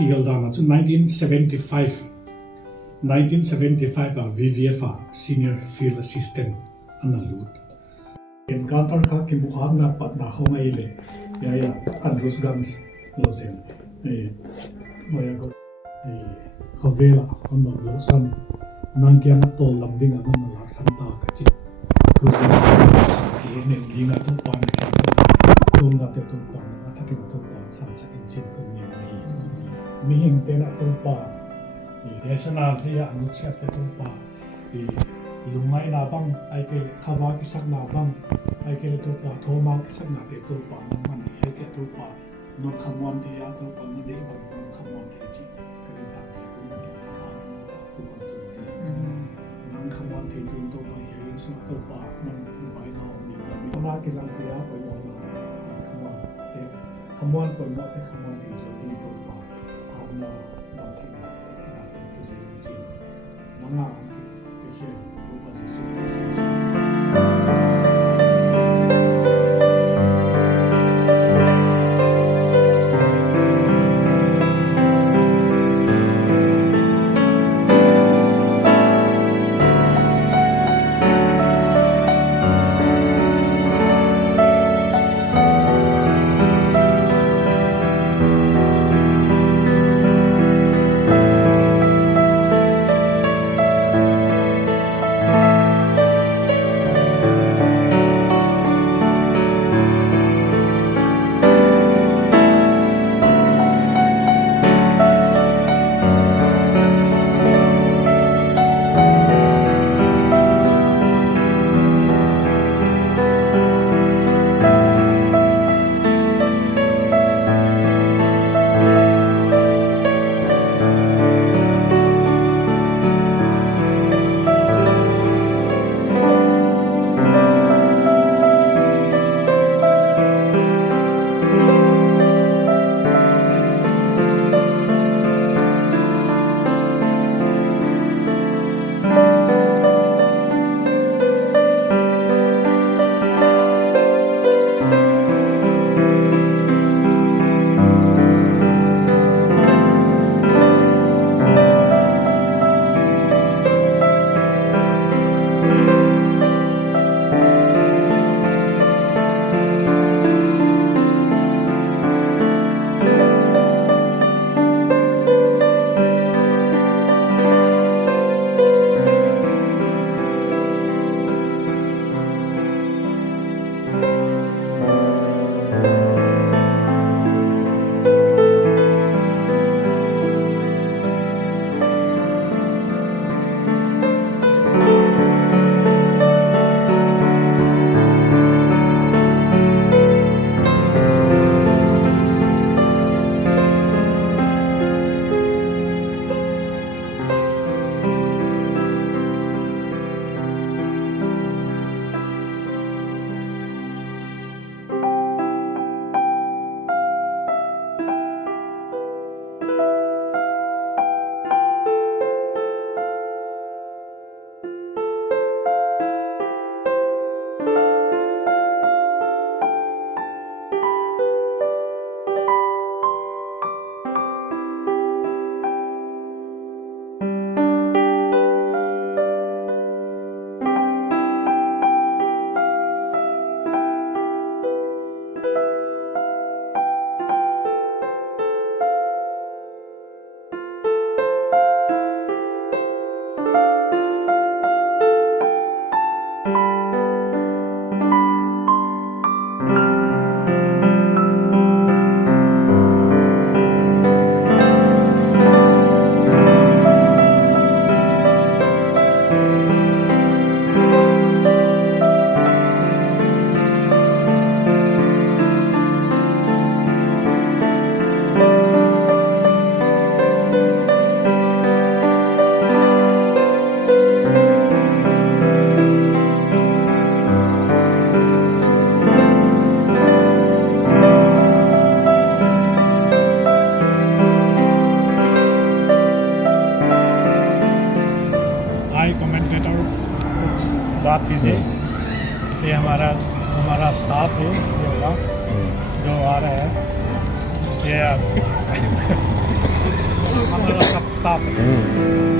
ki galdana chu 1975 VVF senior field assistant analut encounter kha ki bukhar na patna khongai le ya andrus guns lozen moya go khavela onno lo sam nangkya na tol lamding an na la sam ta ka chi ku ne linga to pa na ka tom na te to pa na ta ki to pa sa cha in chin ko ni mi hing te na to pa national ria anu cha te to pa lungai na bang ai ke khawa ki sak na bang ai ke to pa thoma ki sak na te to pa man he te to pa no khamon te ya to pa na de bang no khamon te chi ke ta sa ku ke ta ku ko to nang khamon te to pa ye su to pa nang vai na ni na ki sang te ya ko mo na khamon po mo te khamon te se ni to pa na na te na ke se chi na here was a super बात कीजिए। ये हमारा स्टाफ है योगा जो आ रहा है। ये हमारा सब स्टाफ है